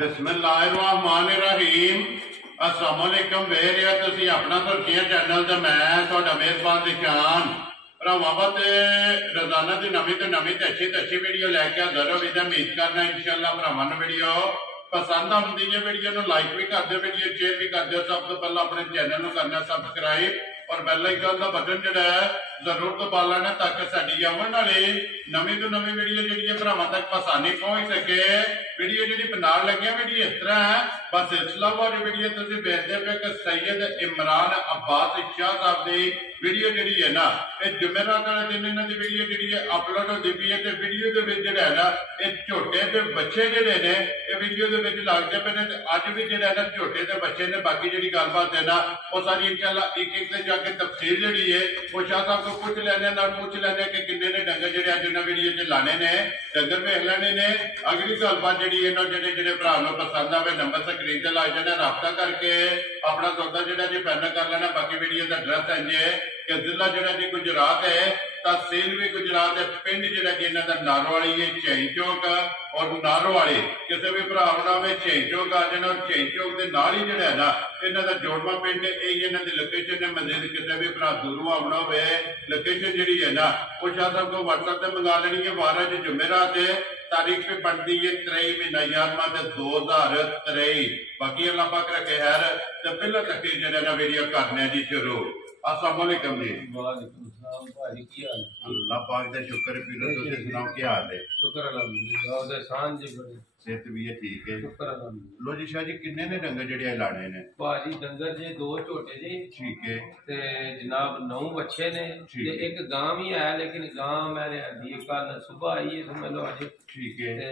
बिस्मिल्लाहिर्रहमानिर्रहीम। अस्सलाम वालेकुम। वेरिया तुसीं अपना सुर्खियां चैनल ते मैं तुहाडा मेहरबान दिशान भरावां ते रोजाना की नवीं तो अच्छी वीडियो लैके हाज़र हो। उम्मीद करना इंशाअल्लाह भरावां नूं वीडियो पसंद आउंदी है। वीडियो नूं लाइक भी कर दिओ, वीडियो शेयर भी कर दिओ। सब तो पहले अपने चैनल नूं करना सबसक्राइब और बैल आइकन का बटन जो है जरूर दबा लेना ताकि साडी आने वाली नवीं तो नवीं वीडियो जी भरावां तक आसानी पहुंच सके। वीडियो जी बनाने लगे वीडियो इस तरह है, बस सिलसिला वाली वीडियो तुम देखते पे कि सैयद इमरान अब्बास शाह साहब की वीडियो जी है ना, ये जुमेरात वाले दिन इन्हों की वीडियो जी अपलोड होती पी है। वीडियो के है ना ये झोटे के बच्चे जोड़े ने ये वीडियो के लगते पे ने। अज भी जो है ना झोटे के बच्चे ने बाकी जी गलबात है ना वो सारी इंशाअल्लाह एक एक से जाके तफसील जी है वो शाह साहब को पूछ लेने पूछ लेने कि किन्ने ने डंगर जो अज उन्हें वीडियो च लाने ने डंगर वेख लेने ने। अगली गलबात जी जो भरा पसंद आए नंबर स्क्रीन से लग जाना, रबता करके अपना सौदा जो फाइनल कर लेना। बाकी वीडियो का एड्रैस इंज है कि जिला जो जी गुजरात है, तहसील भी गुजरात है, पिंड जो इन्हों का नारोवाली है चई चौक। और नारोवाली किसी भी भरा होना चई चौक आ जाना और चई चौक के नाल ही जो है ना इन्हों का जोड़वा पिंड यही इन्हों की लोकेशन है। मजीद किसी भी भरा दूरों आना हो लोकेशन जी है ना वो शाह साहब को व्हाट्सएप से मंगा लेनी है। 12 जुमेरात है, तारीख पे बनती है 23 महीना 11वां 2023। बाकी अल्लाह पाक रखे हैर तो पहला तक जो वीडियो करने जी शुरू। अस्सलाम वालेकुम जी। वालेकुम सलाम भाई, की हाल है? अल्लाह पाक दे शुक्र पीरो, तुसीं सुनाओ क्या हाल है? शुक्र अल्हम्दुलिल्लाह, ओदे शान जी बड़े सेहत भी है ठीक है, शुक्र अल्हम्दुलिल्लाह। लो जी शाह जी किन्ने ने डंगर जेड़े लाने ने? भाजी डंगर जे 2 झोटे जी ठीक है ते जनाब 9 बच्चे ने ते एक गां भी है, लेकिन गां मैंने अभी कल सुबह आई है तो मैं अज ठीक है ते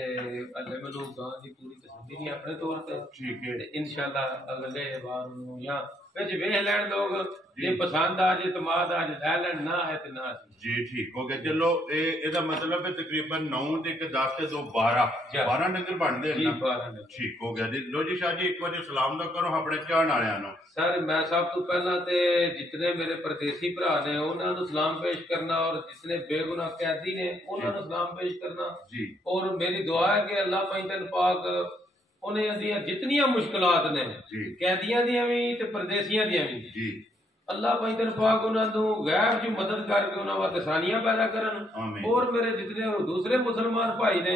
अल्ले मैं गां की पूरी तसल्ली नहीं अपने तौर पे। ठीक है इंशाल्लाह अगले बार नूं या विच वेख लैण लोग, जे पसंद आ जे तमाद आ जे लै लैण, ना है ते ना जी ठीक हो गया। चलो एदा मतलब है तकरीबन 9 ते 10 ते 2 12 डंगर बनते हैं ना। ठीक हो गया जी। लो जी शाह जी एक बार सलाम तो करो अपने चाहण वालियां नूं। सर मैं सब तो पहला ते जितने मेरे परदेसी भरा ने उन्होंने सलाम पेश करना और जितने बेगुनाह कैदी ने उन्होंने सलाम पेश करना जी। और मेरी दुआ है कि अल्लाह पैंतन पाक उन्हें जितनियां मुश्किलात ने कैदियां दियां भी ते परदेसियां दियां भी जी अल्लाह पैंतन पाक उन्होंने गैर की मदद करके उन्होंने वास्ते आसानियां पैदा करन। और मेरे जितने दूसरे मुसलमान भाई ने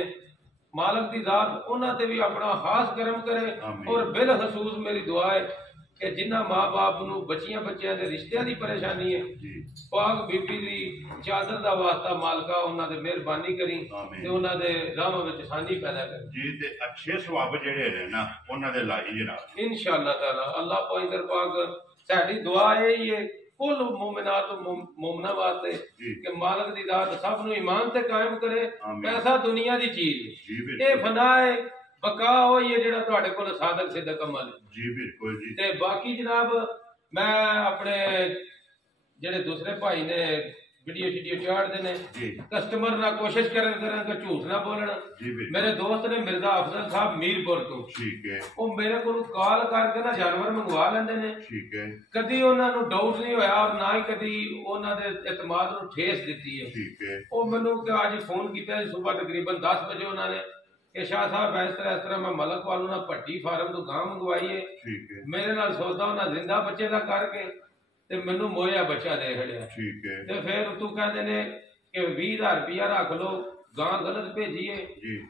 मालक की जात उन्होंने भी अपना खास करम करे। और बिलखसूस मेरी दुआ है कि जिन्हां माँ बाप नूं बच्चियां बच्चियां दे रिश्तियां दी परेशानी है पाक बीबी दी चादर दा वास्ता मालका उन्हां दे मेहरबानी करी ते उन्हां दे राह विच आसानी पैदा कर जी ते अच्छे सवाब जेड़े ने ना उन्हां दे लाई जनाब इंशाअल्लाह ताला। अल्लाह पैंतर पाक साडी दुआ यही है कुल मोमिनात मोमना वास्ते कि मालक दी जात सब नूं ईमान ते कायम करे। पैसा दुनिया दी चीज ये फना है, बका हो ये जेड़ा तुहाडे कोल सादक सिदक अमल जी बिल्कुल जी। ते बाकी जनाब मैं अपने जेड़े दूसरे भाई ने वीडियो चाढ़ते ने कस्टमर ना कोशिश करें कि झूठ ना बोलना। मेरे दोस्त ने मिर्जा अफजल साहब मीरपुर तो ठीक है वो मेरे को कॉल करके ना जानवर मंगवा लेंदे ने। ठीक है कदी उन्होंने डाउट नहीं होया और ना ही कदी उन्होंने एतमाद नूं ठेस दी है। ठीक है वो मैनू अज फोन किया सुबह तकरीबन 10 बजे उन्होंने कि शाह साहब इस तरह मैं मलक वालों ना भट्टी फार्म तो गां मंगवाई है, मेरे नाल सौदा उन्हें जिंदा बच्चे का करके ते मैनू मोया बच्चा दे छड़िया। ठीक है ते फिर तू कहते ने कि 20,000 रुपया रख लो गां गलत भेजिए।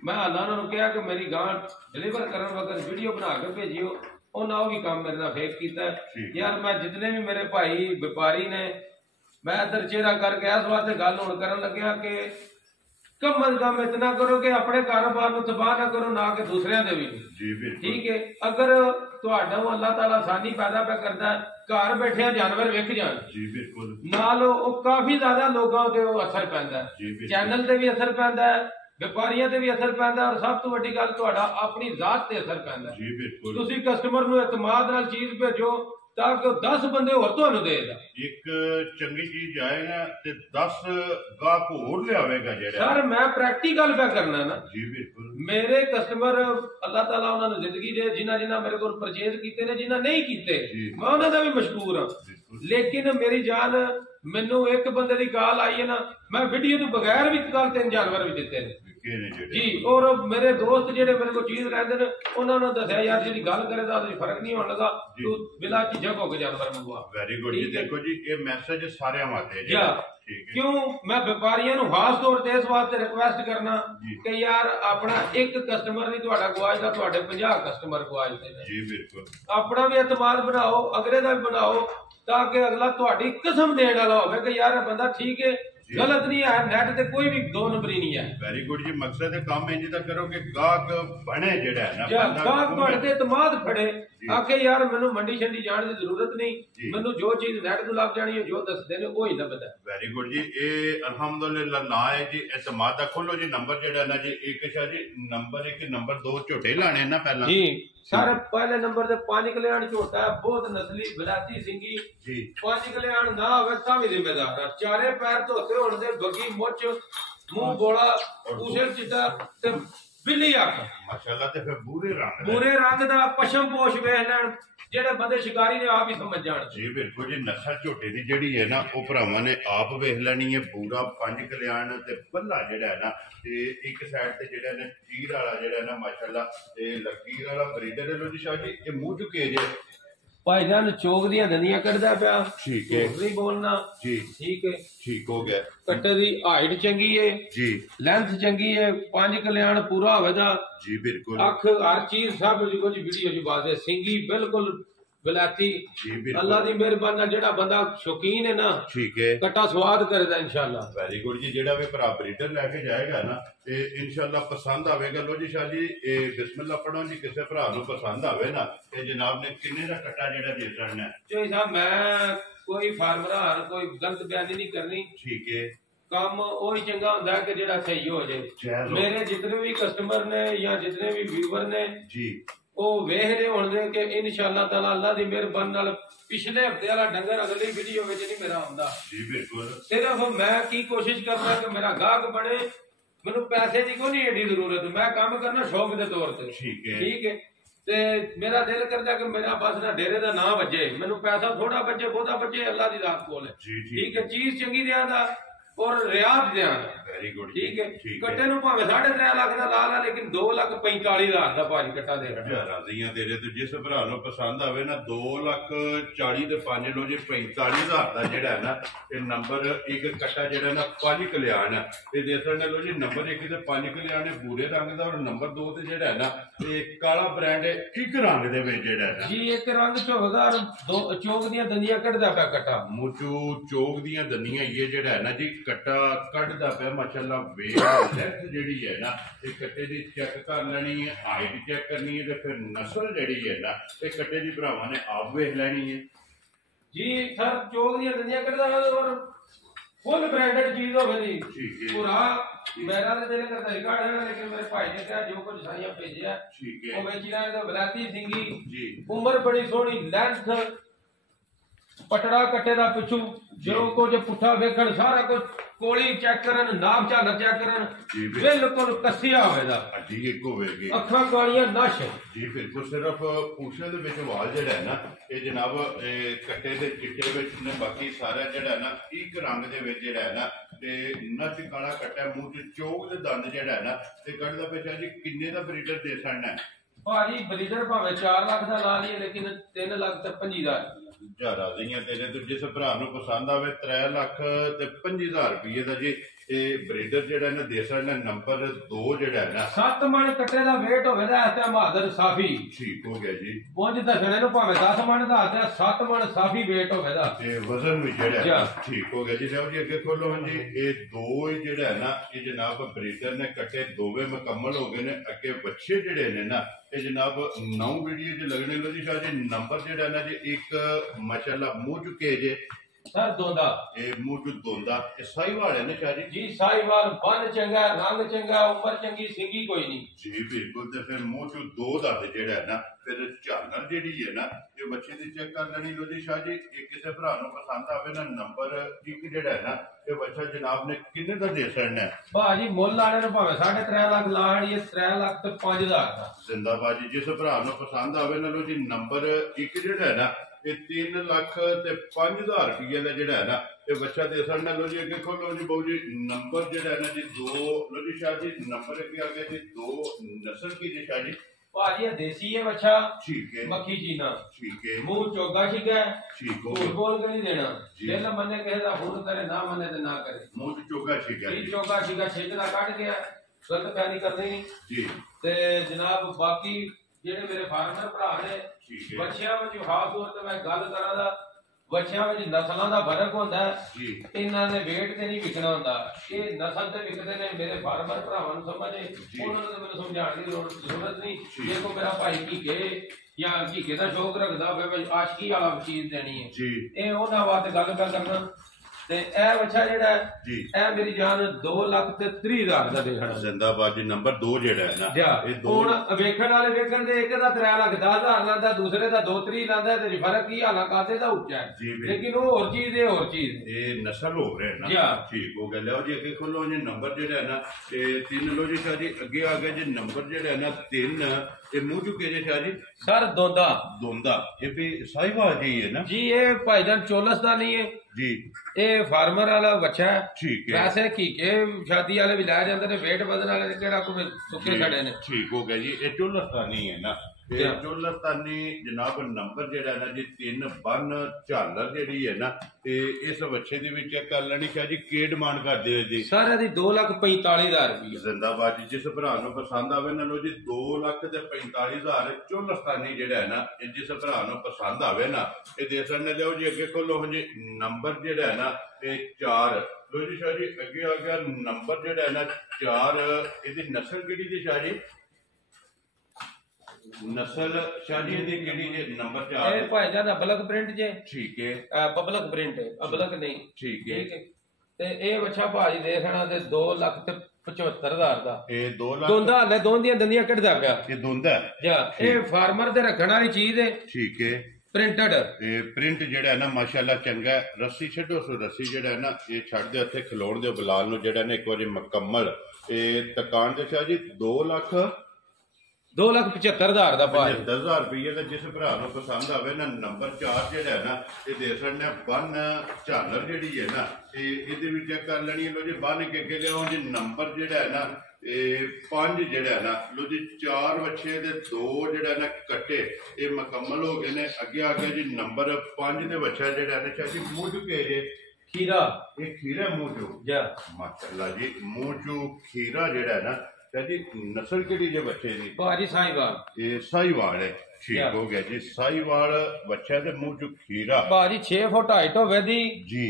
मैं उन्होंने कहा कि मेरी गां डिलीवर करने वक्त वीडियो बना के भेजियो, उन्हें भी काम मेरे नाल फेक किया। यार मैं जितने भी मेरे भाई व्यापारी ने मैं इधर चेहरा करके इस वास्ते गल हुण करन लग्या कि कम अज कम इतना करो कि अपने कारोबार को तबाह ना करो ना कि दूसरे दे भी। ठीक है अगर तुहाडा अल्लाह ताला आसानी पैदा पे करता है घर बैठे जानवर वेख जान नाल काफी ज्यादा लोगों ते असर पैंदा है, चैनल ते भी असर पैंदा है, व्यापारियों ते भी असर पैंदा और सब तो वड्डी गल तुहाडा अपनी जात ते असर पैंदा है। तुसीं कस्टमर नूं एतमाद नाल चीज भेजो ताकि 10 बंदे होर तुहानूं देगा। एक चंगी चीज आएगा ते 10 गाहक होर ले आवेगा जेड़ा। सर मैं प्रैक्टिकल पे करना ना जी बिल्कुल। मेरे कस्टमर अल्लाह ताला उन्होंने जिंदगी दे जिन्हां मेरे को परचेज कीते ने जिन्हां नहीं कीते मैं उन्हां दा भी मशकूर हां। लेकिन मेरी जान मैनू एक बंदे दी कॉल आई है ना मैं वीडियो तो बगैर भी कल 3 जानवर भी दिते ने जी। और मेरे दोस्त जेडे मेरे को चीज कहते हैं उन्होंने दसिया यार जी गल करे तो फर्क नहीं होने लगा, तू बिला झिझक होकर जानवर मंगवा। वेरी गुड जी। देखो जी ये मैसेज सारे आते हैं क्यों मैं व्यापारियों खास तौर पर इस वास्ते रिक्वेस्ट करना कि यार अपना एक कस्टमर नहीं तुहाडा गवाचदा, तुहाडे 50 कस्टमर गवाचदे ने जी। बिल्कुल अपना भी एतमाद बनाओ, अगले का भी बनाओ, ताकि अगला तुहाडी कसम देने वाला होवे कि यार बंदा ठीक है, गलत नहीं है, नेट ते कोई भी दो नंबरी नहीं है। वेरी गुड जी। मकसद है काम इंज दा करो कि गाहक बने जेड़ा है ना, गाहक बन के इतमाद खड़े आके यार मैनू मंडी शंडी जाने की जरूरत नहीं, मैनू जो चीज नेट तो लग जानी है, जो दसदे ने वो ही लभदा। वेरी गुड जी। ये अल्हम्दुलिल्लाह ना है जी इतमाद दा। खोलो जी नंबर जेड़ा ना जी, एक शाह जी नंबर 1 नंबर 2 झोटे लाने ना पहला जी। सर पहले नंबर ते 5 कल्याण झोटा है, बहुत नस्ली बिलाती सिंगी जी। 5 कल्याण ना होवे तां भी जिम्मेदार, चारे पैर धोते होण दे, बगी मुछ, मुंह बोला, उसे चिट्टा ते बिल्ली अख माशाअल्लाह, ते फिर भूरे रंग दा पशम पोश वेख लैण जेडे बंदे शिकारी ने आप ही समझ जान जी। बिल्कुल जी। नस्ल झोटे दी जेड़ी है ना वो भरावां ने आप वेख लैनी है। पूरा 5 कल्याण ते बल्ला जेड़ा है ना, ते एक साइड ते जेड़ा ने चीर वाला जेड़ा है ना माशाअल्लाह, ते लकीर वाला ब्रीडर है। लो जी शाह जी ये मुंह चुके जे भाईजान चौक दियां दंदियां कटदा पिया, ठीक है, नहीं बोलना जी, ठीक है, ठीक हो गया। कट्टे दी हाइट चंगी है जी, लेंथ चंगी है, 5 कल्याण पूरा होवेगा जी। बिल्कुल अख हर चीज सब कुछ वीडियो च बात है, सिंगी बिल्कुल बिलाती जी। अल्लाह दी मेहरबानी जेड़ा बंदा शौकीन है ना, ठीक है, कट्टा स्वाद करेगा इंशाल्लाह। वेरी गुड जी। जेड़ा भी भरा ब्रीडर लेके जाएगा ना ते इंशाल्लाह पसंद आवेगा। लो जी शाह जी ए बिस्मिल्लाह पढ़ो जी, किसी भरा नु पसंद आवे ना ते जनाब ने किन्ने दा कट्टा जेड़ा दे छड़ना है जी साहब। मैं कोई फार्मूला कोई गलत बयानी नहीं करनी, ठीक है, काम वही चंगा होंदा है कि जेड़ा सही हो जाए। मेरे जितने भी कस्टमर ने या जितने भी व्यूअर ने जी वो वेख रहे होंगे कि इंशाअल्लाह ताला अल्लाह दी मेहरबानी नाल पिछले हफ्ते वाला डंगर अगली वीडियो में नहीं मेरा आंदा जी। बिल्कुल सिर्फ मैं की कोशिश करना कि मेरा गाहक बने, मैनू पैसे की कोई नहीं एडी जरूरत, मैं काम करना शौक के तौर पर, ठीक है, ठीक है। ते मेरा दिल करता कि मेरा बस ना डेरे का ना बजे, मैनू पैसा थोड़ा बचे बहुता बचे, अल्लाह की रात कोल है, ठीक है, चीज चंगी देंदा और रियाज देंदा। वेरी गुड, ठीक है। कट्टे नु भावे 3.5 लाख का ला ला, लेकिन 2,45,000 का भाजी कट्टा दे राजियां तेरे तो जिस भरा नु पसंद आवे ना 2,40,000 ते 5 लो जी 45,000 का जेड़ा है ना ये नंबर एक कट्टा जेड़ा ना 5 कल्याण है ते देसण लो जी नंबर 1 ते 5 कल्याण है भूरे रंग दा, और नंबर 2 ते जेड़ा है ना ये काला ब्रांड है एक रंग दे विच जेड़ा है जी, एक रंग झोगदार दो चौक दियां दंदियां कटदा पिया कट्टा, मुचू चौक दियां दंदियां ये जेड़ा है ना जी कट्टा कटदा पिया माशाअल्लाह। वेट लेंथ जेड़ी है ना ये कट्टे दी चेक कर लेनी है, हाइट चेक करनी है, फिर नस्ल जेड़ी है ना ये कट्टे दी भरावां ने आप वेख लेनी है जी। सर चौक दियां दंदियां कटदा और फुल ब्रांडेड चीज होवे जी, ठीक है। पूरा मेरा तो दिल करता रिकॉर्ड है, लेकिन मेरे भाई ने कहा जो कुछ सारियां भेजिया, ठीक है, वो बेचना है। तो बलाती सिंगी जी, उम्र बड़ी सोहनी, लेंथ पटड़ा कट्टे दा पिछू जो कुछ पुठा वेखण सारा कुछ कोली चेक करन, नाप झालर चेक करन, बिल्कुल कसिया होवेगा जी, एक होवेगी, अखां कालियां नश जी। बिल्कुल सिर्फ पूछे दे विच वाल जेड़ा है ना ये जनाब कट्टे दे चिट्टे विच ने, बाकी सारा जेड़ा है ना एक रंग दे विच जेड़ा है ना ते नच काला कट्टा, मुंह च चौक दे दंद जेड़ा है ना ते कटदा पिया जी। किन्ने दा ब्रीडर दे सकना है भाजी? ब्रीडर भावे 4 लाख का ला लीए, लेकिन 3 लाख ते 25,000 ज्यादा दियां तेरे तो जिस भरा नु पसंद आवे 3 लाख ते 25,000 रुपये का जी। ये ब्रीडर जेड़ा ना देसण ने नंबर 2 जेड़ा है ना 7 मन कट्टे दा वेट होवेगा ऐसा बहादुर साफी, ठीक हो गया जी। पुंज दसणे नु भावे 10 मन दा आते 7 मन साफी वेट होवेगा ते वजन भी जेड़ा ठीक हो गया जी। लो जी अगे खोलो जी, ये 2 ही जेड़ा है ना ये जनाब ब्रीडर ने कट्टे दोवे मुकम्मल हो गए ने। अगे बच्चे जेड़े ने ना ये जनाब 9 वीडियो च लगने। लो जी शाह जी नंबर जेड़ा ना जी एक माशाअल्लाह मुंह चुके जे सर दोंदा, ये मुंह चु दोंदा साहिवाल है ना शाह जी? जी साहिवाल, बन चंगा, रंग चंगा, उम्र चंगी, सिंगी कोई नहीं जी। बिल्कुल ते फिर मुंह चु 2 दंद जेड़ा है ना, फिर झालर जेड़ी है ना ये बच्चे दी चेक कर लेनी। लो जी शाह जी ये किसी भरा नु पसंद आवे ना नंबर 1 जेड़ा है ना ये बच्चा जनाब ने किन्ने दा दे छड़ना है भाजी? मुल लाने नु भावे 3.5 लाख लाण, ये 3 लाख ते 5,000 दा जिंदाबाद जी। जिस भरा नु पसंद आवे ना लो जी नंबर 1 जेड़ा है ना ਇਹ 3,05,000 ਰੁਪਏ ਦਾ ਜਿਹੜਾ ਹੈ ਨਾ ਇਹ ਬੱਚਾ ਦੇ ਸਕਦਾ। ਲੋ ਜੀ ਅੱਗੇ ਖੋਲੋ ਜੀ ਬਾਊ ਜੀ ਨੰਬਰ ਜਿਹੜਾ ਹੈ ਨਾ ਜੀ 2। ਲੋ ਜੀ ਸ਼ਾਹ ਜੀ ਨੰਬਰ ਅੱਗੇ ਆ ਗਿਆ ਜੀ 2। ਨਸਲ ਕੀ ਜੀ ਸ਼ਾਹ ਜੀ? ਭਾਜੀ ਇਹ ਦੇਸੀ ਹੈ ਬੱਚਾ। ਠੀਕ ਹੈ। ਮੱਖੀ ਚੀਨਾ। ਠੀਕ ਹੈ। ਮੂੰਹ ਚੋਗਾ ਠੀਕ ਹੈ। ਠੀਕ ਹੋ ਝੂਠ ਬੋਲ ਕੇ ਨਹੀਂ ਦੇਣਾ। ਦਿਲ ਮੰਨੇ ਕਿਸੇ ਦਾ ਫੋਨ ਕਰੇ, ਨਾ ਮੰਨੇ ਤੇ ਨਾ ਕਰੇ। ਮੂੰਹ ਚ ਚੋਗਾ ਠੀਕ ਹੈ। ਚੋਗਾ ਠੀਕ ਹੈ, ਛੇਕਦਾ ਕੱਢ ਗਿਆ, ਗਲਤ ਫਹਿਮੀ ਕਰਨੀ ਜੀ। ਤੇ ਜਨਾਬ ਬਾਕੀ ਜਿਹੜੇ ਮੇਰੇ ਫਾਰਮਰ ਭਰਾ ਨੇ ਬੱਚਿਆਂ ਵਿੱਚ ਖਾਸ ਤੌਰ ਤੇ ਮੈਂ ਗੱਲ ਕਰਾਂ ਦਾ ਬੱਚਿਆਂ ਵਿੱਚ ਨਸਲਾਂ ਦਾ ਫਰਕ ਹੁੰਦਾ ਜੀ। ਇਹਨਾਂ ਦੇ ਵੇਟ ਤੇ ਨਹੀਂ ਵਿਕਣਾ ਹੁੰਦਾ, ਇਹ ਨਸਲ ਤੇ ਵਿਕਦੇ ਨੇ। ਮੇਰੇ ਫਾਰਮਰ ਭਰਾਵਾਂ ਨੂੰ ਸਮਝੇ, ਉਹਨਾਂ ਨੂੰ ਮੈਨੂੰ ਸਮਝਾਉਣ ਦੀ ਜ਼ਰੂਰਤ ਨਹੀਂ। ਜੇ ਕੋ ਮੇਰਾ ਭਾਈ ਘੀਕੇ ਜਾਂ ਘੀਕੇ ਦਾ ਸ਼ੌਕ ਰੱਖਦਾ ਹੋਵੇ ਆਸ਼ਕੀ ਵਾਲਾ ਚੀਜ਼ ਦੇਣੀ ਹੈ ਇਹ ਉਹਨਾਂ ਵਾਸਤੇ ਗੱਲ ਕਰਨਾ। ਤੇ ਇਹ ਬੱਚਾ ਜਿਹੜਾ ਜੀ ਇਹ ਮੇਰੀ ਜਾਨ 2,30,000 ਦਾ ਦੇਖਣਾ। ਜ਼ਿੰਦਾਬਾਦ ਜੀ। ਨੰਬਰ 2 ਜਿਹੜਾ ਹੈ ਨਾ ਇਹ ਹੁਣ ਵੇਖਣ ਵਾਲੇ ਵੇਖਣ ਦੇ ਇੱਕ ਦਾ 3,10,000 ਲਾਂਦਾ, ਦੂਸਰੇ ਦਾ 2,30,000 ਲਾਂਦਾ, ਤੇ ਫਰਕ ਕੀ ਹਾਲਾ ਕਾਦੇ ਦਾ ਉੱਚਾ ਹੈ, ਲੇਕਿਨ ਉਹ ਹੋਰ ਚੀਜ਼ ਇਹ ਹੋਰ ਚੀਜ਼ ਇਹ ਨਸਲ ਹੋ ਰਿਹਾ ਨਾ। ਠੀਕ ਹੋ ਗਿਆ। ਲਓ ਜੀ ਅੱਗੇ ਖੋਲੋ ਜੀ ਨੰਬਰ ਜਿਹੜਾ ਹੈ ਨਾ ਇਹ 3। ਲੋ ਜੀ ਸ਼ਾਹ ਜੀ ਅੱਗੇ ਆ ਗਿਆ ਜੀ ਨੰਬਰ ਜਿਹੜਾ ਹੈ ਨਾ 3। ਇਹ ਮੂੰਹ ਚੁੱਕੇ ਜੇ ਸ਼ਾਹ ਜੀ? ਸਰ ਦੋਂਦਾ ਇਹ ਵੀ ਸਾਹੀਵਾਲ ਜੀ ਹੈ ਨਾ ਜੀ। ਇਹ ਭਾਈਜਾਨ ਚੋਲਸ ਦਾ ਨਹੀਂ ਹੈ ਜੀ, ਇਹ ਫਾਰਮਰ ਵਾਲਾ ਬੱਚਾ ਹੈ। ਠੀਕ ਹੈ। ਵੈਸੇ ਘੀਕੇ ਸ਼ਾਦੀ ਵਾਲੇ ਵੀ ਲੈ ਜਾਂਦੇ ਨੇ, ਵੇਟ ਵਧਣ ਵਾਲੇ ਕਿਹੜਾ ਕੋਈ ਸੁੱਕੇ ਖੜੇ ਨੇ। ਠੀਕ ਹੋ ਗਿਆ ਜੀ। ਇਹ ਚੋਲਸਤਾਨੀ ਹੈ ਨਾ। ਇਹ ਚੋਲਸਤਾਨੀ ਜਨਾਬ ਨੰਬਰ ਜਿਹੜਾ ਨਾ ਜੀ 3 ਬੰਨ ਝਾਲਰ ਜਿਹੜੀ ਹੈ ਨਾ ਤੇ ਇਸ ਬੱਚੇ ਦੇ ਵਿੱਚ ਕਰ ਲੈਣੀ ਸ਼ਾਹ ਜੀ ਕੀ ਡਿਮਾਂਡ ਕਰਦੇ ਹੋ ਜੀ? ਸਰ ਇਹਦੀ 2,45,000 ਰੁਪਏ। ਜ਼ਿੰਦਾਬਾਦ ਜੀ। ਜਿਸ ਭਰਾ ਨੂੰ ਪਸੰਦ ਆਵੇ ਨਾ ਲੋ ਜੀ 2,45,000 ਚੋਲਸਤਾਨੀ ਜਿਹੜਾ ਹੈ ਨਾ ਇਹ ਜਿਸ ਭਰਾ ਨੂੰ ਪਸੰਦ ਆਵੇ ਨਾ ਇਹ ਦੇ ਸਕਦੇ। ਲਿਓ ਜੀ ਅੱਗੇ ਖੋਲੋ ਜੀ ਨੰਬਰ ਜਿਹੜਾ ਹੈ ਨਾ ਇਹ 4। ਲੋ ਜੀ ਸ਼ਾਹ ਜੀ ਅੱਗੇ ਆ ਗਿਆ ਨੰਬਰ ਜਿਹੜਾ ਹੈ ਨਾ 4। ਇਹਦੀ ਨਸਲ ਕਿਹੜੀ ਜੀ ਸ਼ਾਹ ਜੀ? ਨਸਲ ਸ਼ਾਹ ਜੀ ਇਹਦੀ ਕਿਹੜੀ ਜੇ? ਨੰਬਰ 4 ਇਹ ਭਾਈਜਾਨ ਅਬਲਕ ਪ੍ਰਿੰਟ ਜੇ। ਠੀਕ ਹੈ। ਪਬਲਿਕ ਪ੍ਰਿੰਟ ਹੈ, ਅਬਲਕ ਨਹੀਂ। ਠੀਕ ਹੈ। ਤੇ ਇਹ ਬੱਚਾ ਭਾਜੀ ਦੇਖਣਾ ਤੇ 2,75,000 ਦਾ। ਇਹ 2 ਲੱਖ ਦੋਂਦਾ ਹਲੇ ਦੋਨ ਦੀਆਂ ਦੰਦੀਆਂ ਕੱਢਦਾ ਪਿਆ। ਇਹ ਦੋਂਦਾ ਜਾਂ ਇਹ ਫਾਰਮਰ ਦੇ ਰੱਖਣ ਵਾਲੀ ਚੀਜ਼ ਹੈ। ਠੀਕ ਹੈ। ਪ੍ਰਿੰਟਡ ਇਹ ਪ੍ਰਿੰਟ ਜਿਹੜਾ ਹੈ ਨਾ ਮਾਸ਼ਾਅੱਲਾ ਚੰਗਾ ਹੈ। ਰੱਸੀ ਛੱਡੋ ਸੋ ਰੱਸੀ ਜਿਹੜਾ ਹੈ ਨਾ ਇਹ ਛੱਡ ਦੇ ਉੱਥੇ ਖਲੋਣ ਦੇ ਬਲਾਲ ਨੂੰ ਜਿਹੜਾ ਨਾ ਇੱਕ ਵਾਰੀ ਮੁਕੰਮਲ ਇਹ ਤਕਾਨ ਦੇ ਸ਼ਾਹ ਜੀ 2,75,000 ਦਾ ਭਾਅ। 10,000 ਰੁਪਏ ਦਾ ਜਿਸ ਭਰਾ ਨੂੰ ਪਸੰਦ ਆਵੇ ਨਾ ਨੰਬਰ 4 ਜਿਹੜਾ ਹੈ ਨਾ ਇਹ ਦੇ ਸਕਦੇ ਬੰਨ ਝਾਲਰ ਜਿਹੜੀ ਹੈ ਨਾ ਇਹਦੇ ਵਿੱਚ ਕਰ ਲੈਣੀ ਹੈ। ਲੋ ਜੀ ਬੰਨ ਕੇ ਅੱਗੇ ਲਿਆਓ ਜੀ ਨੰਬਰ ਜਿਹੜਾ ਹੈ ਨਾ ਇਹ 5 ਜਿਹੜਾ ਹੈ ਨਾ ਲੋ ਜੀ 4 ਵੱਛੇ ਦੇ 2 ਜਿਹੜਾ ਨਾ ਕੱਟੇ ਇਹ ਮੁਕੰਮਲ ਹੋ ਗਏ ਨੇ। ਅੱਗੇ ਆ ਗਿਆ ਜੀ ਨੰਬਰ 5 ਦੇ ਵੱਛਾ ਜਿਹੜਾ ਹੈ ਨਾ ਚਾਚੀ ਮੂੰਹ ਚੁੱਕੇ ਜੇ ਖੀਰਾ। ਇਹ ਖੀਰਾ ਮੂੰਹ ਚੂ ਜਾ ਮਾਸ਼ਾਅੱਲਾ ਜੀ ਮੂੰਹ ਚੂ ਖੀਰਾ ਜਿਹੜਾ ਹੈ ਨਾ ਜੀ ਨਸਲ ਕਿਹੜੀ ਜੇ ਬੱਚੇ ਦੀ? ਭਾਜੀ ਸਾਹੀਵਾਲ। ਇਹ ਸਾਹੀਵਾਲ ਹੈ। ਠੀਕ ਹੋ ਗਿਆ ਜੀ। ਸਾਹੀਵਾਲ ਬੱਚਾ ਦੇ ਮੂੰਹ ਚ ਖੀਰਾ। ਭਾਜੀ 6 ਫੁੱਟ ਹਾਈਟ ਹੋਵੇ ਦੀ ਜੀ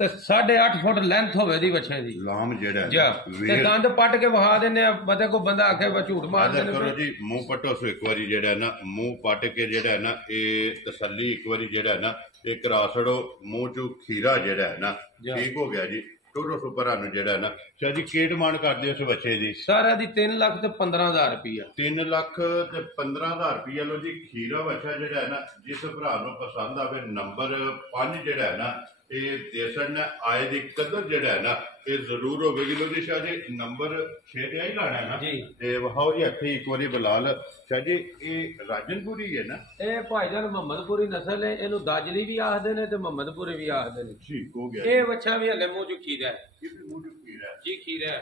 ਤੇ 8.5 ਫੁੱਟ ਲੈਂਥ ਹੋਵੇ ਦੀ ਬੱਚੇ ਦੀ। ਲਾਮ ਜਿਹੜਾ ਜਾ ਤੇ ਦੰਦ ਪੱਟ ਕੇ ਵਹਾ ਦਿੰਨੇ ਆ। ਮਤੇ ਕੋ ਬੰਦਾ ਆਖੇ ਝੂਠ ਮਾਰਦੇ ਨੇ। ਕਰੋ ਜੀ ਮੂੰਹ ਪੱਟੋ ਸੋ ਇੱਕ ਵਾਰੀ ਜਿਹੜਾ ਨਾ ਮੂੰਹ ਪੱਟ ਕੇ ਜਿਹੜਾ ਨਾ ਇਹ ਤਸੱਲੀ ਇੱਕ ਵਾਰੀ ਜਿਹੜਾ ਨਾ ਇਹ ਕਰਾ ਛੜੋ ਮੂੰਹ ਚ ਖੀਰਾ ਜਿਹੜਾ ਹੈ ਨਾ। ਠੀਕ ਹੋ ਗਿਆ ਜੀ। ਟੋਟੋ ਸੁਪਰਾਂ ਨੂੰ ਜਿਹੜਾ ਨਾ ਸ਼ਾਹ ਜੀ ਕੀ ਡਿਮਾਂਡ ਕਰਦੇ ਉਸ ਬੱਚੇ ਦੀ? ਸਾਰਾ ਦੀ 3,15,000 ਰੁਪਇਆ। 3,15,000 ਰੁਪਇਆ। ਲੋ ਜੀ ਖੀਰਾ ਬੱਚਾ ਜਿਹੜਾ ਹੈ ਨਾ ਜਿਸ ਭਰਾ ਨੂੰ ਪਸੰਦ ਆਵੇ ਨੰਬਰ 5 ਜਿਹੜਾ ਹੈ ਨਾ ਇਹ ਦੇਸਣ ਨਾ ਆਏ ਦੀ ਕਦਰ ਜਿਹੜਾ ਹੈ ਨਾ ਇਹ ਜ਼ਰੂਰ ਹੋਵੇਗੀ। ਲੋ ਜੀ ਸ਼ਾਹ ਜੀ ਨੰਬਰ 6 ਤੇ ਆਈ ਲਾਣਾ ਹੈ ਨਾ ਤੇ ਵਹਾਓ ਜੀ ਇੱਥੇ ਇੱਕ ਵਾਰੀ ਬਲਾਲ ਸ਼ਾਹ ਜੀ ਇਹ ਰਾਜਨਪੁਰੀ ਹੈ ਨਾ? ਇਹ ਭਾਈਜਾਨ ਮੁਹੰਮਦਪੁਰੀ ਨਸਲ ਹੈ। ਇਹਨੂੰ ਦਾਜਲੀ ਵੀ ਆਖਦੇ ਨੇ ਤੇ ਮੁਹੰਮਦਪੁਰੀ ਵੀ ਆਖਦੇ ਨੇ। ਠੀਕ ਹੋ ਗਿਆ। ਇਹ ਬੱਚਾ ਵੀ ਹਲੇ ਮੂੰਹ ਚ ਖੀਰਾ ਹੈ। ਕਿਹਦੇ ਮੂੰਹ ਚ ਖੀਰਾ ਹੈ ਜੀ? ਖੀਰਾ ਹੈ।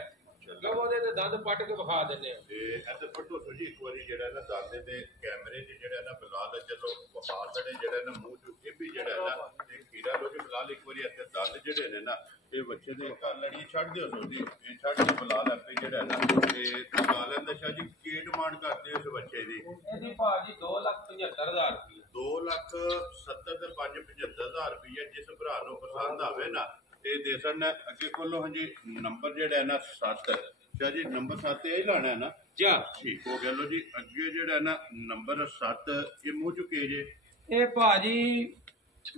ਲਓ ਉਹਦੇ ਤੇ ਦੰਦ ਪੱਟ ਕੇ ਵਿਖਾ ਦਿੰਦੇ ਆ। ਤੇ ਇੱਥੇ ਪੱਟੋ ਸੋ ਜੀ ਇੱਕ ਵਾਰੀ ਜਿਹੜਾ ਨਾ ਦੰਦ ਦੇ ਕੈਮਰੇ 'ਚ ਜਿਹੜਾ ਨਾ ਬਲਾਲ ਜਦੋਂ ਵਖਾ ਛੜੇ ਜਿਹੜਾ ਨਾ ਮੂੰਹ ਚ ਇਹ ਵੀ ਜਿਹੜਾ ਨਾ ਇਹ ਖੀਰਾ। ਲੋ ਜੀ ਬਲਾਲ ਇੱਕ ਵਾਰੀ ਇੱਥੇ ਦੰਦ ਜਿਹੜੇ ਨੇ ਨਾ ਇਹ ਬੱਚੇ ਦੇ ਲੜੀ ਛੱਡ ਦਿਓ ਸੋ ਜੀ ਇਹ ਛੱਡ ਕੇ ਬਲਾਲ ਆਪੇ ਜਿਹੜਾ ਨਾ ਤੇ ਬਲਾਲ ਦਾ ਸ਼ਾਹ ਜੀ ਕੀ ਡਿਮਾਂਡ ਕਰਦੇ ਉਸ ਬੱਚੇ ਦੀ? ਇਹਦੀ ਭਾਜੀ 2,75,000 ਰੁਪਏ। 2,70,000 ਤੇ 5,75,000 ਰੁਪਏ ਜਿਸ ਭਰਾ ਨੂੰ ਪਸੰਦ ਆਵੇ ਨਾ ਇਹ ਦੇ ਸਕਣਾ। ਅੱਗੇ ਖੋਲੋ ਹਾਂਜੀ ਨੰਬਰ ਜਿਹੜਾ ਹੈ ਨਾ 7 ਸ਼ਾਹ ਜੀ ਨੰਬਰ 7 ਤੇ ਇਹ ਲਾਣਾ ਹੈ ਨਾ? ਜਾ ਠੀਕ ਹੋ ਗਿਆ। ਲੋ ਜੀ ਅੱਗੇ ਜਿਹੜਾ ਨਾ ਨੰਬਰ 7 ਇਹ ਮੂੰਹ ਚੁੱਕੇ ਜੇ। ਇਹ ਭਾਜੀ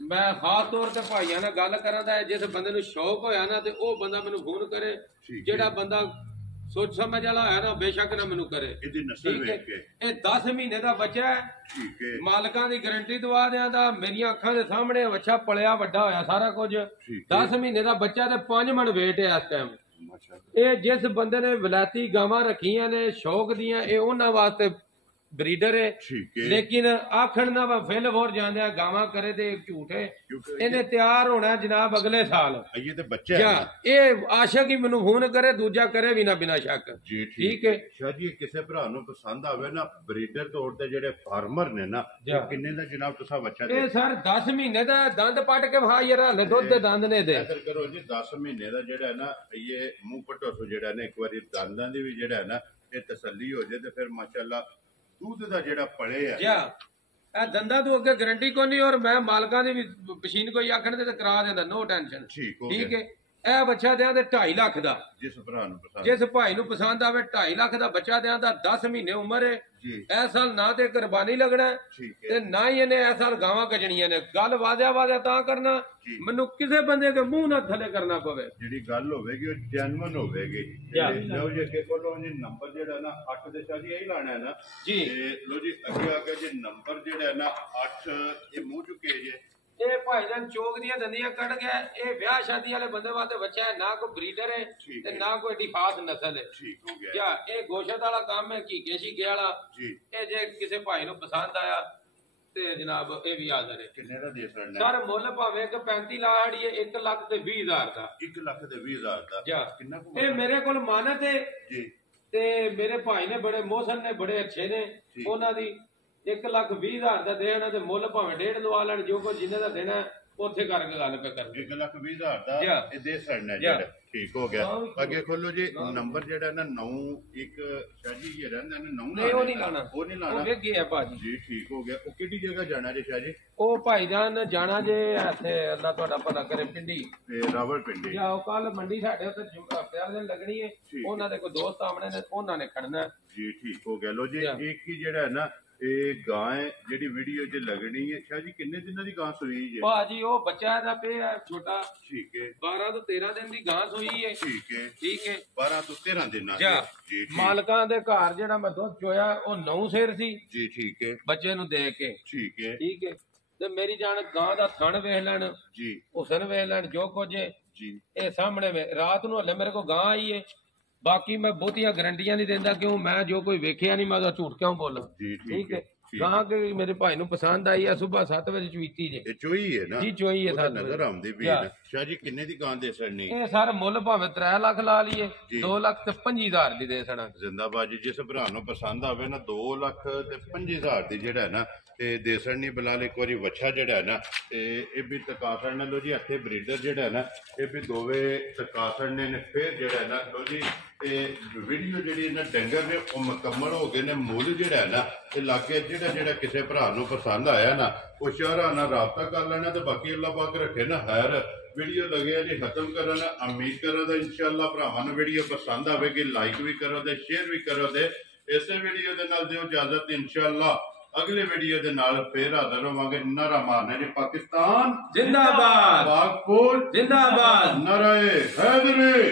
ਮੈਂ ਖਾਸ ਤੌਰ ਤੇ ਭਾਈਆਂ ਨਾਲ ਗੱਲ ਕਰਾਂ ਦਾ ਜਿਸ ਬੰਦੇ ਨੂੰ ਸ਼ੌਕ ਹੋਇਆ ਨਾ ਤੇ ਉਹ ਬੰਦਾ ਮੈਨੂੰ ਫੋਨ ਕਰੇ। ਜਿਹੜਾ ਬੰਦਾ ਸੋਚ ਸਮਝ ਵਾਲਾ ਹੋਇਆ ਨਾ ਬੇਸ਼ੱਕ ਨਾ ਮੈਨੂੰ ਕਰੇ। ਇਹਦੀ ਨਸਲ ਵੇਖ ਕੇ ਇਹ 10 ਮਹੀਨੇ ਦਾ ਬੱਚਾ ਹੈ। ਠੀਕ ਹੈ। ਮਾਲਕਾਂ ਦੀ ਗਾਰੰਟੀ ਦਵਾ ਦਿਆਂ ਦਾ ਮੇਰੀਆਂ ਅੱਖਾਂ ਦੇ ਸਾਹਮਣੇ ਬੱਚਾ ਪਲਿਆ ਵੱਡਾ ਹੋਇਆ ਸਾਰਾ ਕੁਝ। 10 ਮਹੀਨੇ ਦਾ ਬੱਚਾ ਤੇ 5 ਮਣ weight ਹੈ ਇਸ ਟਾਈਮ। ਇਹ ਜਿਸ ਬੰਦੇ ਨੇ ਵਿਲਾਇਤੀ ਗਾਵਾਂ ਰੱਖੀਆਂ ਨੇ ਸ਼ੌਕ ਦੀਆਂ ਇਹ ਉਹਨਾਂ ਵਾਸਤੇ ਬਰੀਡਰ ਹੈ ਠੀਕ ਹੈ ਲੇਕਿਨ ਆਖਣ ਦਾ ਵਾ ਫਿਲ ਹੋਰ ਜਾਂਦੇ ਗਾਵਾਂ ਕਰੇ ਤੇ ਝੂਠ ਹੈ ਇਹਨੇ ਤਿਆਰ ਹੋਣਾ ਜਨਾਬ ਅਗਲੇ ਸਾਲ ਇਹ ਤੇ ਬੱਚਾ ਹੈ ਇਹ ਆਸ਼ਕ ਹੀ ਮੈਨੂੰ ਫੋਨ ਕਰੇ ਦੂਜਾ ਕਰੇ ਵੀ ਨਾ ਬਿਨਾ ਸ਼ੱਕ ਜੀ ਠੀਕ ਹੈ ਸ਼ਾਹ ਜੀ ਕਿਸੇ ਭਰਾ ਨੂੰ ਪਸੰਦ ਆਵੇ ਨਾ ਬਰੀਡਰ ਤੌਰ ਤੇ ਜਿਹੜੇ ਫਾਰਮਰ ਨੇ ਨਾ ਕਿੰਨੇ ਦਾ ਜਨਾਬ ਤੁਸੀਂ ਬੱਚਾ ਇਹ ਸਰ 10 ਮਹੀਨੇ ਦਾ ਦੰਦ ਪੱਟ ਕੇ ਵਹਾ ਯਾਰ ਹਲੇ ਦੁੱਧ ਦੇ ਦੰਦ ਨੇ ਦੇ ਅਸਰ ਕਰੋ ਜੀ 10 ਮਹੀਨੇ ਦਾ ਜਿਹੜਾ ਨਾ ਇਹ ਮੂੰਹ ਪਟੋਸੋ ਜਿਹੜਾ ਨਾ ਇੱਕ ਵਾਰੀ ਦੰਦਾਂ ਦੀ ਵੀ ਜਿਹੜਾ ਨਾ ਇਹ ਤਸੱਲੀ ਹੋ ਜਾਏ ਤੇ ਫਿਰ ਮਾਸ਼ਾਅੱਲਾ ਦੁੱਧ ਦਾ ਜਿਹੜਾ ਪੜੇ ਆ ਇਹ ਦੰਦਾਂ ਤੋਂ ਅੱਗੇ ਗਾਰੰਟੀ ਕੋਈ ਨਹੀਂ ਔਰ ਮੈਂ ਮਾਲਕਾਂ ਦੀ ਵੀ ਮਸ਼ੀਨ ਕੋਈ ਆਖਣ ਤੇ ਕਰਾ ਦਿੰਦਾ ਨੋ ਟੈਨਸ਼ਨ ਠੀਕ ਹੈ ਇਹ ਬੱਚਾ ਦਿਆਂ ਦੇ 2.5 ਲੱਖ ਦਾ ਜਿਸ ਭਰਾ ਨੂੰ ਪਸੰਦ ਜਿਸ ਭਾਈ ਨੂੰ ਪਸੰਦ ਆਵੇ 2.5 ਲੱਖ ਦਾ ਬੱਚਾ ਦਿਆਂ ਦਾ 10 ਮਹੀਨੇ ਉਮਰ ਹੈ ਇਹ ਸਾਲ ਨਾ ਤੇ ਕੁਰਬਾਨੀ ਲੱਗਣਾ ਤੇ ਨਾ ਹੀ ਇਹਨੇ ਇਹ ਸਾਲ ਗਾਵਾਂ ਕੱਜਣੀਆਂ ਨੇ ਗੱਲ ਵਾਜਾ ਤਾਂ ਕਰਨਾ ਮੈਨੂੰ ਕਿਸੇ ਬੰਦੇ ਦੇ ਮੂੰਹ ਨਾਲ ਥੱਲੇ ਕਰਨਾ ਪਵੇ ਜਿਹੜੀ ਗੱਲ ਹੋਵੇਗੀ ਉਹ ਜੈਨੂਇਨ ਹੋਵੇਗੀ ਲਓ ਜੀ ਅੱਗੇ ਕੋਲੋਂ ਜੀ ਨੰਬਰ ਜਿਹੜਾ ਨਾ 8 ਦੇ ਸ਼ਾਦੀ ਇਹੀ ਲਾਣਾ ਹੈ ਨਾ ਜੀ ਤੇ ਲਓ ਜੀ ਅੱਗੇ ਜੀ ਨੰਬਰ ਜਿਹੜਾ ਨਾ 8 ਇਹ ਮੂੰਹ ਚੁੱਕੇ ਜੇ ਇਹ ਭਾਈਜਾਨ ਚੋਕ ਦੀਆਂ ਦੰਦੀਆਂ ਕੱਢ ਗਿਆ ਇਹ ਵਿਆਹ ਸ਼ਾਦੀ ਵਾਲੇ ਬੰਦੇ ਵਾਸਤੇ ਬੱਚਾ ਹੈ ਨਾ ਕੋਈ ਬਰੀਡਰ ਹੈ ਤੇ ਨਾ ਕੋਈ ਏਡੀ ਖਾਸ ਨਸਲ ਹੈ ਠੀਕ ਹੋ ਗਿਆ ਇਹ ਗੋਸ਼ਤ ਵਾਲਾ ਕੰਮ ਹੈ ਘੀਕੇ ਸ਼ੀਕੇ ਵਾਲਾ ਇਹ ਜੇ ਕਿਸੇ ਭਾਈ ਨੂੰ ਪਸੰਦ ਆਇਆ ਤੇ ਜਨਾਬ ਇਹ ਵੀ ਹਾਜ਼ਰ ਹੈ ਕਿੰਨੇ ਦਾ ਦੇ ਸਕਣਾ ਸਰ ਮੁੱਲ ਭਾਵੇਂ ਕਿ 35 ਲਾੜੀ ਹੈ 1 ਲੱਖ ਤੇ 20,000 ਦਾ 1 ਲੱਖ ਤੇ 20,000 ਦਾ ਕਿੰਨਾ ਇਹ ਮੇਰੇ ਕੋਲ ਮਾਨਤ ਹੈ ਜੀ ਤੇ ਮੇਰੇ ਭਾਈ ਨੇ ਬੜੇ ਮੋਹਸਨ ਨੇ ਬੜੇ ਅੱਛੇ ਨੇ ਉਹਨਾਂ ਦੀ 1,20,000 ਦਾ ਦੇਣਾ ਤੇ ਮੁੱਲ ਭਾਵੇਂ 1.5 ਲਵਾ ਲੈਣ ਜੋ ਕੋ ਜਿੰਨੇ ਦਾ ਦੇਣਾ ਉੱਥੇ ਕਰਕੇ ਗੱਲ ਪੇ ਕਰ 1,20,000 ਦਾ ਇਹ ਦੇ ਸਕਣਾ ਜਿਹੜਾ ਠੀਕ ਹੋ ਗਿਆ ਅੱਗੇ ਖੋਲੋ ਜੀ ਨੰਬਰ ਜਿਹੜਾ ਨਾ 9 ਇੱਕ ਸ਼ਾਹ ਜੀ ਇਹ ਰਹਿੰਦਾ ਨਾ 9 ਨਹੀਂ ਉਹ ਨਹੀਂ ਲਾਣਾ ਉਹ ਵੇਖ ਗਿਆ ਭਾਜੀ ਜੀ ਠੀਕ ਹੋ ਗਿਆ ਉਹ ਕਿਹੜੀ ਜਗ੍ਹਾ ਜਾਣਾ ਜੀ ਸ਼ਾਹ ਜੀ ਉਹ ਭਾਈਜਾਨ ਜਾਣਾ ਜੇ ਇੱਥੇ ਅੱਲਾ ਤੁਹਾਡਾ ਭਲਾ ਕਰੇ ਪਿੰਡੀ ਤੇ ਰਾਵਲਪਿੰਡੀ ਜਾਓ ਕੱਲ ਮੰਡੀ ਸਾਡੇ ਉੱਤੇ ਹਫ਼ਤੇ ਦਿਨ ਲੱਗਣੀ ਹੈ ਉਹਨਾਂ ਦੇ ਕੋਈ ਦੋਸਤ ਆਮਣੇ ਨੇ ਉਹਨਾਂ ਨੇ ਖੜਨਾ ਜੀ ਠੀਕ ਹੋ ਗਿਆ ਲੋ ਜੀ ਇੱਕ ਹੀ ਜਿਹੜਾ ਹੈ ਨਾ ਇਹ ਗਾਂ ਹੈ ਜਿਹੜੀ ਵੀਡੀਓ 'ਚ ਲੱਗਣੀ ਹੈ ਸ਼ਾਹ ਜੀ ਕਿੰਨੇ ਦਿਨਾਂ ਦੀ ਗਾਂ ਸੂਈ ਹੈ ਭਾਜੀ ਉਹ ਬੱਚਾ ਦਾ ਪਿਆ ਛੋਟਾ ਠੀਕ ਹੈ 12 ਤੋਂ 13 ਦਿਨ ਦੀ ਗਾਂ ਸੂਈ ਹੈ ਠੀਕ ਹੈ 12 ਤੋਂ 13 ਦਿਨਾਂ ਜੀ ਮਾਲਕਾਂ ਦੇ ਘਰ ਜਿਹੜਾ ਮੈਂ ਦੁੱਧ ਚੋਇਆ ਉਹ 9 ਸੇਰ ਸੀ ਜੀ ਠੀਕ ਹੈ ਬੱਚੇ ਨੂੰ ਦੇ ਕੇ ਠੀਕ ਹੈ ਤੇ ਮੇਰੀ ਜਾਨ ਗਾਂ ਦਾ ਥਣ ਵੇਖ ਲੈਣ ਜੀ ਹੁਸਨ ਵੇਖ ਲੈਣ ਜੋ ਕੁਝ ਜੀ ਇਹ ਸਾਹਮਣੇ ਰਾਤ ਨੂੰ ਹਲੇ ਮੇਰੇ ਕੋਲ ਗਾਂ ਆਈ ਹੈ ਬਾਕੀ ਮੈਂ ਬਹੁਤੀਆਂ ਗਰੰਟੀਆਂ ਨਹੀਂ ਦਿੰਦਾ ਕਿਉਂ ਮੈਂ ਜੋ ਕੋਈ ਵੇਖਿਆ ਨਹੀਂ ਮੈਂ ਝੂਠ ਕਿਉਂ ਬੋਲਾਂ ਠੀਕ ਹੈ ਗਾਂ ਕੇ ਮੇਰੇ ਭਾਈ ਨੂੰ ਪਸੰਦ ਆਈ ਆ ਸਵੇਰ 7 ਵਜੇ ਚੁਈਤੀ ਜੇ ਇਹ ਚੋਈ ਹੈ ਨਾ ਜੀ ਚੋਈ ਹੈ ਸਰ ਨਜ਼ਰ ਆਉਂਦੀ ਵੀ ਸ਼ਾਹ ਜੀ ਕਿੰਨੇ ਦੀ ਗਾਂ ਦੇ ਸੜਨੀ ਇਹ ਸਰ ਮੁੱਲ ਭਾਵੇਂ 3 ਲੱਖ ਲਾ ਲਈਏ 2 ਲੱਖ ਤੇ 25,000 ਦੀ ਦੇ ਸਣਾ ਜ਼ਿੰਦਾਬਾਦ ਜੀ ਜਿਸ ਭਰਾ ਨੂੰ ਪਸੰਦ ਆਵੇ ਨਾ 2 ਲੱਖ ਤੇ 25,000 ਦੀ ਜਿਹੜਾ ਨਾ ਤੇ ਦੇਸਣ ਨਹੀਂ ਬਲਾਲ ਇੱਕ ਵਾਰੀ ਵੱਛਾ ਜਿਹੜਾ ਨਾ ਤੇ ਇਹ ਵੀ ਤਕਾਸਣ ਨੇ ਲੋ ਜੀ ਇੱਥੇ ਬਰੀਡਰ ਜਿਹੜਾ ਨਾ ਇਹ ਵੀ ਦੋਵੇਂ ਤਕਾਸਣ ਨੇ ਫਿਰ ਜਿਹੜਾ ਨਾ ਲੋ ਜੀ ਇਹ ਵੀਡੀਓ ਜਿਹੜੀ ਇਹਨਾਂ ਡੰਗਰ ਨੇ ਉਹ ਮੁਕੰਮਲ ਹੋ ਗਏ ਨੇ ਮੁੱਲ ਜਿਹੜਾ ਨਾ ਤੇ ਲਾਗੇ ਜਿਹੜਾ ਕਿਸੇ ਭਰਾ ਨੂੰ ਪਸੰਦ ਆਇਆ ਨਾ ਉਹ ਸ਼ਹਿਰਾਂ ਨਾਲ ਰਾਬਤਾ ਕਰ ਲੈਣਾ ਤੇ ਬਾਕੀ ਅੱਲਾਹ ਪਾਕ ਰੱਖੇ ਨਾ ਖੈਰ ਵੀਡੀਓ ਲੱਗਿਆ ਜੀ ਖਤਮ ਕਰਨ ਉਮੀਦ ਕਰਾਂ ਤਾਂ ਇਨਸ਼ਾਅੱਲਾ ਭਰਾਵਾਂ ਨੂੰ ਵੀਡੀਓ ਪਸੰਦ ਆਵੇਗੀ ਲਾਈਕ ਵੀ ਕਰੋ ਤੇ ਸ਼ੇਅਰ ਵੀ ਕਰੋ ਤੇ ਇਸੇ ਵੀਡੀਓ ਦੇ ਨਾਲ ਦਿਓ ਇਜਾਜ਼ਤ ਇਨਸ਼ਾਅੱਲਾ अगले वीडियो के नाल फिर हाजिर होवांगे नारा मारने जी पाकिस्तान जिंदाबाद पाकफौज जिंदाबाद नारे हैदरी